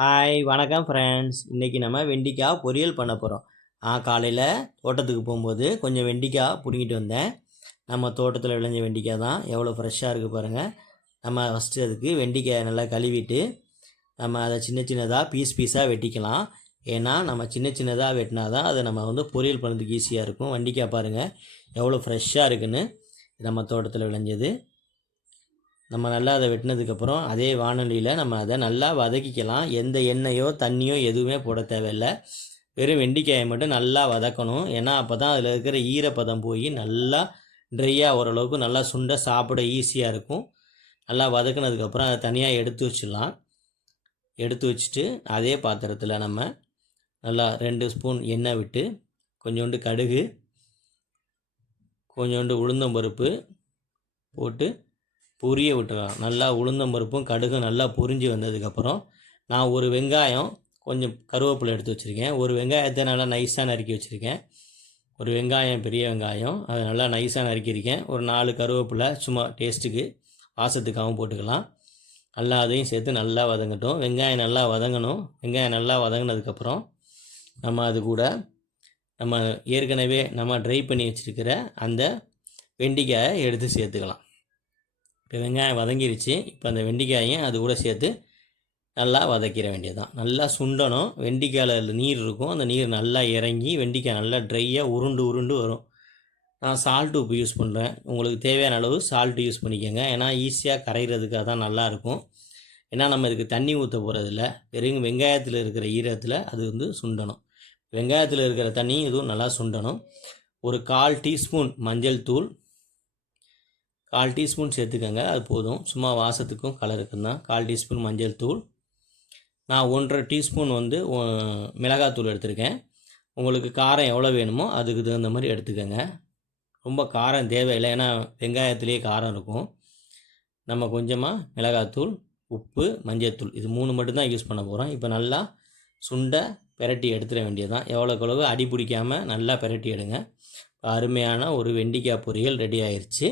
Hi வணக்கம் friends. இன்றைக்கி நம்ம வெண்டிக்காய் பொரியல் பண்ண போகிறோம். காலையில் தோட்டத்துக்கு போகும்போது கொஞ்சம் வெண்டிக்காய் பிடுங்கிட்டு வந்தேன். நம்ம தோட்டத்தில் விளைஞ்ச வெண்டிக்காய் தான், எவ்வளோ ஃப்ரெஷ்ஷாக இருக்குது பாருங்கள். நம்ம ஃபஸ்ட்டு அதுக்கு வெண்டிக்காயை நல்லா கழுவிட்டு நம்ம அதை சின்ன சின்னதாக பீஸாக வெட்டிக்கலாம். ஏன்னா நம்ம சின்ன சின்னதாக வெட்டினா தான் அதை நம்ம பொரியல் பண்ணுறதுக்கு ஈஸியாக இருக்கும். வெண்டிக்காய் பாருங்கள் எவ்வளோ ஃப்ரெஷ்ஷாக இருக்குன்னு. நம்ம தோட்டத்தில் விளைஞ்சது. நம்ம நல்லா அதை வெட்டினதுக்கப்புறம் அதே வானொலியில் நம்ம அதை நல்லா வதக்கிக்கலாம். எந்த எண்ணெயோ தண்ணியோ எதுவுமே போட தேவையில்லை. வெறும் வெண்டிக்காயை மட்டும் நல்லா வதக்கணும். ஏன்னா அப்போ தான் அதில் இருக்கிற ஈரப்பதம் போய் நல்லா ட்ரையாக ஓரளவுக்கு நல்லா சுண்ட சாப்பிட ஈஸியாக இருக்கும். நல்லா வதக்கினதுக்கப்புறம் அதை தனியாக எடுத்து வச்சிடலாம். எடுத்து வச்சுட்டு அதே பாத்திரத்தில் நம்ம நல்லா 2 ஸ்பூன் எண்ணெய் விட்டு கொஞ்சோண்டு கடுகு, கொஞ்சோண்டு உளுந்தம்பருப்பு போட்டு பொரிய விட்டுறலாம். நல்லா உளுந்தம்பருப்பும் கடுகும் நல்லா பொரிஞ்சு வந்ததுக்கப்புறம் நான் ஒரு வெங்காயம், கொஞ்சம் கருவேப்பிலை எடுத்து வச்சுருக்கேன். ஒரு வெங்காயத்தை நல்லா நைஸாக நறுக்கி வச்சுருக்கேன். ஒரு வெங்காயம், பெரிய வெங்காயம், அதை நல்லா நைஸாக நறுக்கியிருக்கேன். ஒரு 4 கருவேப்பிலை சும்மா டேஸ்ட்டுக்கு வாசத்துக்காகவும் போட்டுக்கலாம். நல்லா அதையும் சேர்த்து நல்லா வதங்கட்டும். வெங்காயம் நல்லா வதங்கணும். வெங்காயம் நல்லா வதங்கினதுக்கப்புறம் நம்ம அது கூட நம்ம ஏற்கனவே நம்ம ட்ரை பண்ணி வச்சுருக்கிற அந்த வெண்டிக்காயை எடுத்து சேர்த்துக்கலாம். இப்போ வெங்காயம் வதங்கிருச்சு. இப்போ அந்த வெண்டிக்காயையும் அது கூட சேர்த்து நல்லா வதக்கிற வேண்டியது தான். நல்லா சுண்டணும். வெண்டிக்காயில் நீர் இருக்கும், அந்த நீர் நல்லா இறங்கி வெண்டிக்காய் நல்லா ட்ரையாக உருண்டு வரும். நான் சால்ட்டு உப்பு யூஸ் பண்ணுறேன். உங்களுக்கு தேவையான அளவு சால்ட்டு யூஸ் பண்ணிக்கோங்க. ஏன்னா ஈஸியாக கரைகிறதுக்காக தான் நல்லாயிருக்கும். ஏன்னா நம்ம இதுக்கு தண்ணி ஊற்ற போகிறதில்ல. வெறும் வெங்காயத்தில் இருக்கிற ஈரத்தில் அது சுண்டணும். வெங்காயத்தில் இருக்கிற தண்ணி இதுவும் நல்லா சுண்டணும். ஒரு 1/4 டீஸ்பூன் மஞ்சள் தூள், 1/4 டீஸ்பூன் சேர்த்துக்கோங்க, அது போதும். சும்மா வாசத்துக்கும் கலருக்கும் தான் 1/4 டீஸ்பூன் மஞ்சள் தூள். நான் 1.5 டீஸ்பூன் மிளகாத்தூள் எடுத்திருக்கேன். உங்களுக்கு காரம் எவ்வளோ வேணுமோ அதுக்கு தகுந்த மாதிரி எடுத்துக்கோங்க. ரொம்ப காரம் தேவையில்லை, ஏன்னா வெங்காயத்துலேயே காரம் இருக்கும். நம்ம கொஞ்சமாக மிளகாத்தூள், உப்பு, மஞ்சள் இது 3 மட்டும்தான் யூஸ் பண்ண போகிறோம். இப்போ நல்லா சுண்டை பெரட்டி எடுத்துட வேண்டியது தான். எவ்வளோக்கு அடி பிடிக்காமல் நல்லா பெரட்டி எடுங்க. அருமையான ஒரு வெண்டிக்காய் பொரியல் ரெடி ஆயிடுச்சு.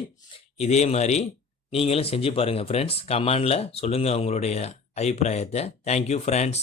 இதே மாதிரி நீங்களும் செஞ்சு பாருங்கள் ஃப்ரெண்ட்ஸ். கமெண்டில் சொல்லுங்கள் உங்களுடைய அபிப்பிராயத்தை. Thank you friends.